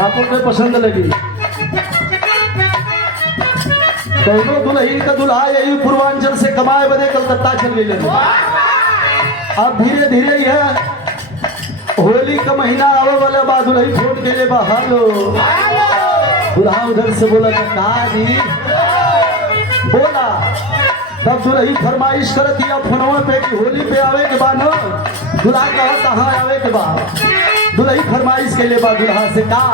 आपको के पसंद लगी। दोनों दुल्हन का दुल्हा यही पूर्वांचल से कमाए बदे कलकत्ता चल गई। अब धीरे धीरे यह होली का महीना आवे वाला बाद दुल्हन फोन के लिए हेलो दुल्हा उधर से बोला कहा जी बोला। तब दुल्हन फरमाइश करती है फोनवा पे कि होली पे आवे के बाद न दुल्हा कहा कहाँ आवे के बाद दुल्हन फरमाइश के लिए बाद दुल्हा से कहा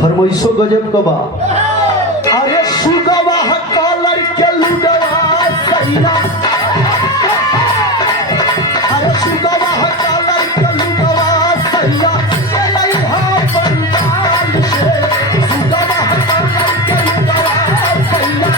फरमाइशो गजब कबा। अरे सुगवा कॉलर के लुगवा सैया अरे सुगवा कॉलर के लुगवा सैया लइहा पंडाल से सुगवा कॉलर के लुगवा सैया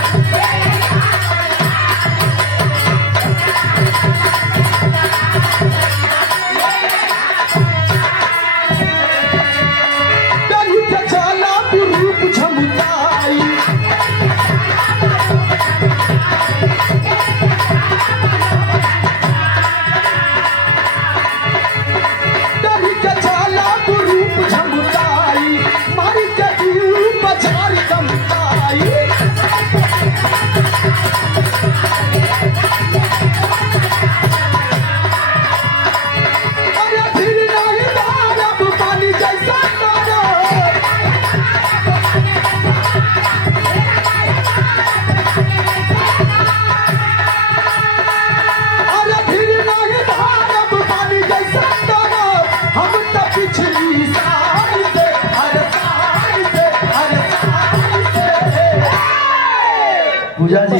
पूजा जी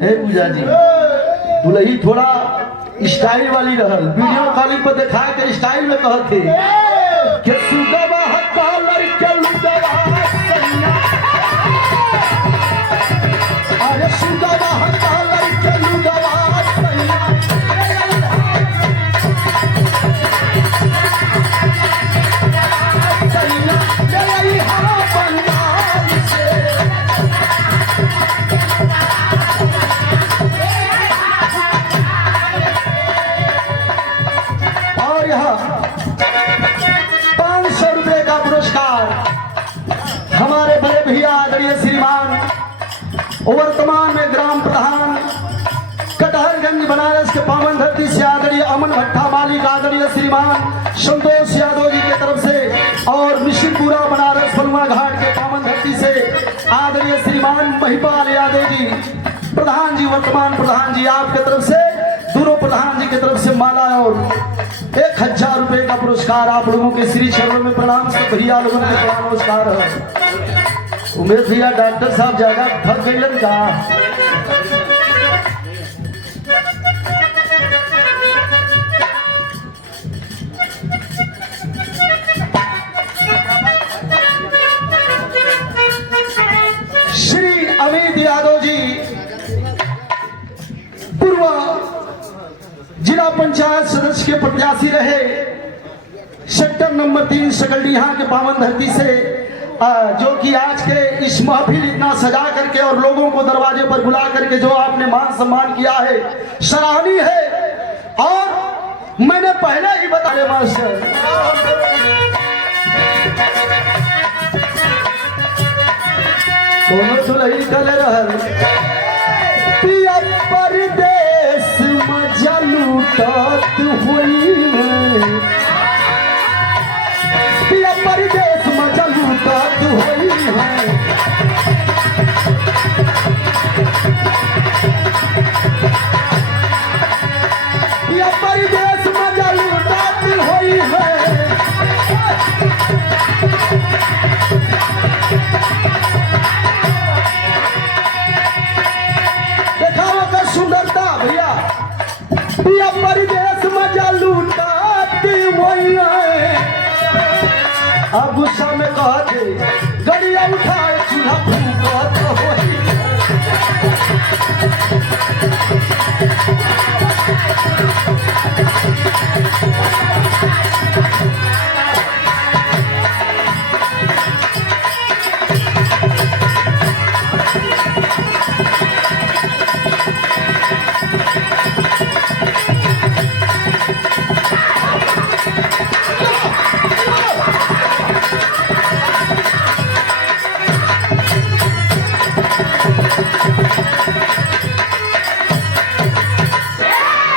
हे पूजा जी दुल्ही थोड़ा स्टाइल वाली रहल वीडियो कॉलिंग पर दिखा के स्टाइल में कहते कि सुगवा कॉलर के लुगवा सैया अरे सुगवा कॉलर के लुगवा सैया सैया लइहा पंडाल से और यहाँ 500 रुपए का पुरस्कार हमारे बड़े भैया आदरणीय श्रीमान वर्तमान में ग्राम प्रधान कटहरगंज बनारस के पावन धरती से आदरणीय अमन भट्टा मालिक आदरणीय श्रीमान संतोष यादव जी की तरफ से और मिश्रपुरा बनारस फलुआ घाट के पावन धरती से आदरणीय श्रीमान महिपाल यादव जी प्रधान जी वर्तमान प्रधान जी आपके तरफ से दोनों प्रधान जी की तरफ से माला और 1000 रुपए का पुरस्कार आप लोगों के श्री चरणों में प्रणाम। सब भैया लोगों के प्रणाम नमस्कार है। उमेश भैया डॉक्टर साहब ज्यादा थक गए का श्री अमित यादव जी पूर्व जिला पंचायत सदस्य के प्रत्याशी रहे सेक्टर नंबर 3 सकलडीहा के पावन धरती से जो कि आज के इस महफिल इतना सजा करके और लोगों को दरवाजे पर बुला करके जो आपने मान सम्मान किया है सराहनीय है। और मैंने पहले ही बताया मास्टर दोनों दुल्हन कल रहल पिया परदेश मजा लूटत हुई पिया परदेश मजा लूटत हुई है। पिया परदेश मजा लूटाती वही अब गुस्सा में कहते गड़िया उठा